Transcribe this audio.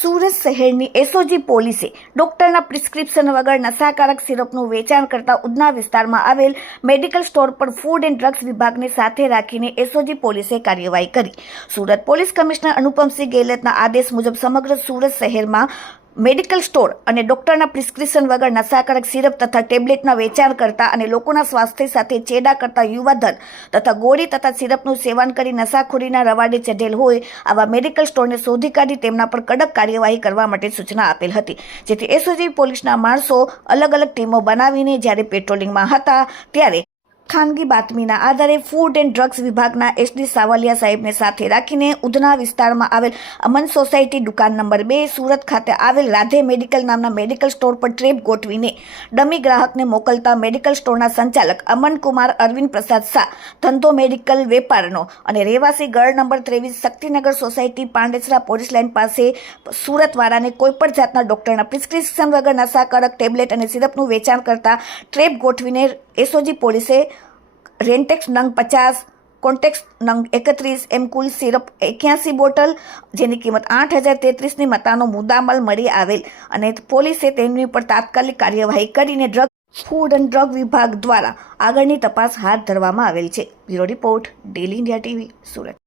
સુરત શહેરની એસઓજી પોલીસે ડોક્ટરના પ્રિસ્ક્રિપ્શન વગર નશાકારક સિરપનું વેચાણ કરતા ઉધના વિસ્તારમાં આવેલ મેડિકલ સ્ટોર પર ફૂડ એન્ડ ડ્રગ્સ વિભાગને સાથે રાખીને એસઓજી પોલીસે કાર્યવાહી કરી. સુરત પોલીસ કમિશનર અનુપમસિંહ ગેલતના આદેશ મુજબ સમગ્ર સુરત શહેરમાં મેડિકલ સ્ટોર અને ડોક્ટરના પ્રિસ્ક્રિપ્શન વગર નશાકારક સિરપ તથા ટેબ્લેટના વેચાણ કરતા અને લોકોના સ્વાસ્થ્ય સાથે ચેડા કરતા યુવાધન તથા ગોળી તથા સિરપનું સેવન કરી નશાખોરીના રવાડે ચઢેલ હોય આવા મેડિકલ સ્ટોરને શોધી કાઢી તેમના પર કડક કાર્યવાહી કરવા માટે સૂચના આપેલ હતી. જેથી એસઓજી પોલીસના માણસો અલગ અલગ ટીમો બનાવીને જ્યારે પેટ્રોલિંગમાં હતા ત્યારે ખાનગી બાતમીના આધારે ફૂડ એન્ડ ડ્રગ્સ વિભાગના એસડી સાવલિયા સાહેબને સાથે રાખીને ઉધના વિસ્તારમાં આવેલ અમન સોસાયટી દુકાન નંબર બે, સુરત ખાતે આવેલ રાધે મેડિકલ નામના મેડિકલ સ્ટોર પર ટ્રેપ ગોઠવીને ડમી ગ્રાહકને મોકલતા મેડિકલ સ્ટોરના સંચાલક અમનકુમાર અરવિંદ પ્રસાદ શાહ, ધંધો મેડિકલ વેપારનો અને રહેવાસી ગઢ નંબર ત્રેવીસ Shaktinagar society Pandesara police line પાસે સુરતવાળાને કોઈપણ જાતના ડોક્ટરના પ્રિસ્ક્રિપ્શન વગર નશાકારક ટેબ્લેટ અને સિરપનું વેચાણ કરતા ટ્રેપ ગોઠવીને એસઓજી પોલીસે રેન્ટેક્સ નંગ પચાસ કોન્ટેક્સ નંગ એકત્રીસ, એમ કુલ સિરપ એક્યાસી બોટલ, જેની કિંમત આઠ હજાર તેત્રીસની મતાનો મુદ્દામાલ મળી આવેલ અને પોલીસે તેમની પર તાત્કાલિક કાર્યવાહી કરીને ડ્રગ ફૂડ એન્ડ ડ્રગ વિભાગ દ્વારા આગળની તપાસ હાથ ધરવામાં આવેલ છે. Bureau report daily India TV Surat.